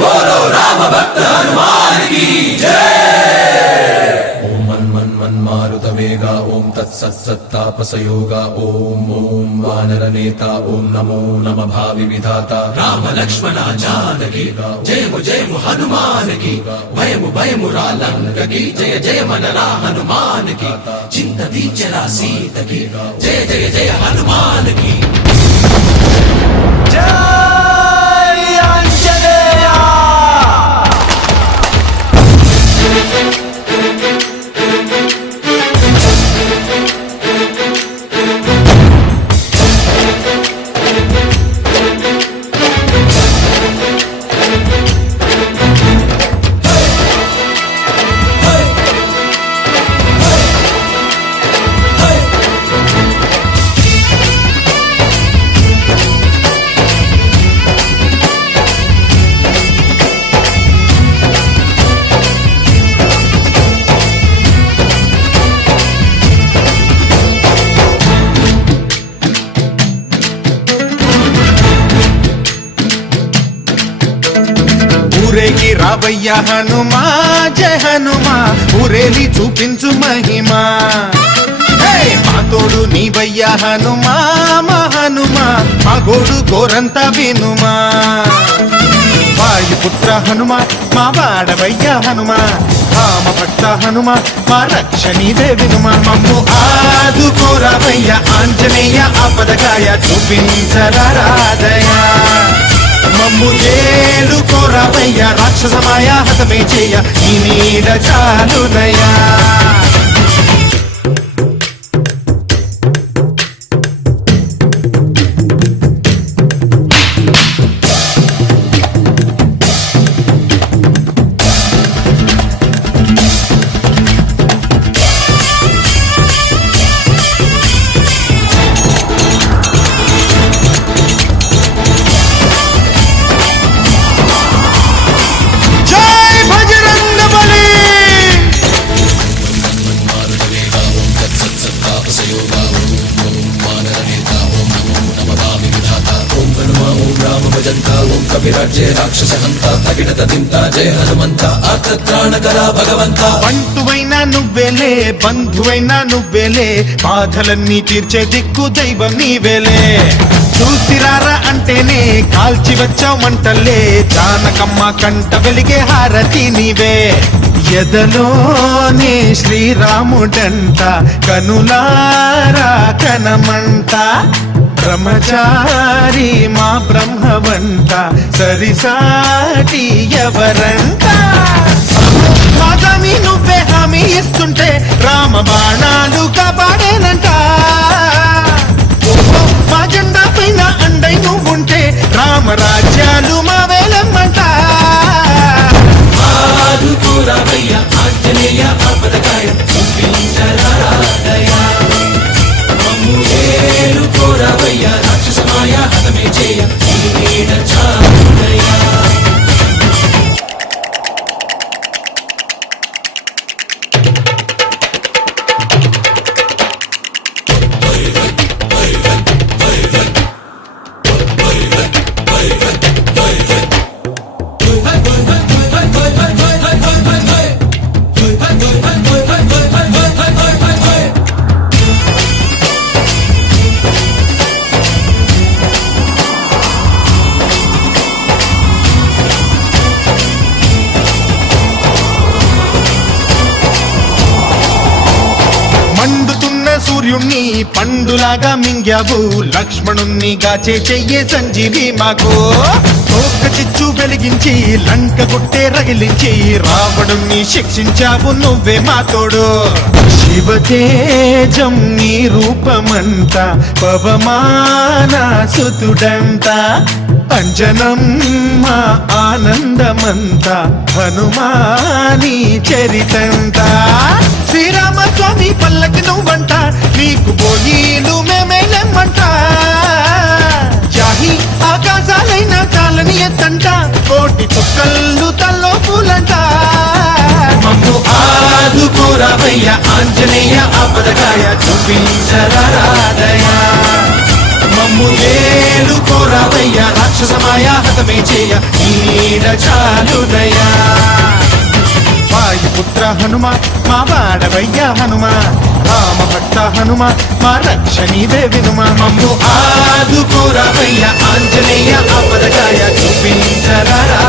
बोलो राम भक्त हनुमान की जय। ओम मन मन मन मारुत वेगा ओम तत्सत्तापसयोगा ओम ओम वानर नेता ओम नमो नम भावि विधाता राम लक्ष्मण जानकी जय हनुमान की भयमु भयमु रालंक की जय जय मनरा हनुमान की चिंत दीचरा सीत की जय जय जय हनुमान की जय। ఊరేగి రావయ్య హనుమా జయ హనుమా ఊరేలి చూపించు మహిమా మా తోడు నీవయ్య హనుమా మా హనుమా మా గోడు గోరంత వినుమా వాయుపుత్ర హనుమా మా వాడవయ్య హనుమా రామ భక్త హనుమా మా రక్ష నీవే వినుమా మమ్ము ఆదుకోరావయ్య ఆంజనేయ ఆపదకాయ చూపించరాదయా మమ్ము ఏలుకోరావయ్య రాక్షసమాయ హతమే చేయ నీ నీడ చాలునయా। जय हनुमंत आर्तत्राणकरा भगवंत బంటువైనా నువ్వేలే బంధువైనా నువ్వేలే బాధలన్నీ తీర్చే దిక్కు దైవం నీవేలే చూసిరారా అంటేనే కాల్చి వచ్చావు మంటల్లే జానకమ్మ కంట వెలిగే హారతి నీవే ఎదలోనే శ్రీరాముడంట కనులారా కనమంట బ్రహ్మచారి మా బ్రహ్మవంట సరిసాటి ఎవరంట మాదామి నువ్వే హామీ ఇస్తుంటే రామ బాణాలు కాపాడేనంట మా జెండా పైన అండై నువ్వుంటే రామ రాజ్యాలు మా వేలమ్మంట ఆదుకోరావయ్య ఆంజనేయ ఆపదకాయ చూపించరాదయా మమ్ము ఏలుకోరావయ్య రాక్షసమాయ హతమే చేయ నీ నీడ చాలునయా। మండుతున్న సూర్యుణ్ణి పండులాగా మింగావు లక్ష్మణుణ్ణి గాచే చెయ్యే సంజీవి మాకు తోక చిచ్చు వెలిగించి లంక కొట్టే రగిలించి రావణుణ్ణి శిక్షించావు నువ్వే మా తోడు శివతేజం నీ రూపమంట పవమాన సుతుడంట అంజనం మా ఆనందమంత హనుమాని చరితంట శ్రీరామ స్వామి పల్లకి నువ్వంట నీకు పోయిలు మేమేలెమ్మంట జాహి ఆకాశాలైన చాలని ఎత్తంట కోటి చుక్కళ్ళు తల్లో పూలంట మమ్ము ఆదు ఆదుకోరావయ్య ఆంజనేయ ఆపదగాయ చూపించరాదయా మమ్ము ఏలుకోరావయ్య రాక్షసమాయ హతమే చేయ ఈడ చాలుదయా వాయుపుత్ర హనుమ మా వాడవయ్య హనుమ రామభక్త హనుమ మా రక్షణీదే వినుమ మమ్ము ఆదుకోరావయ్య ఆంజనేయ ఆపదగాయ చూపించరాదయా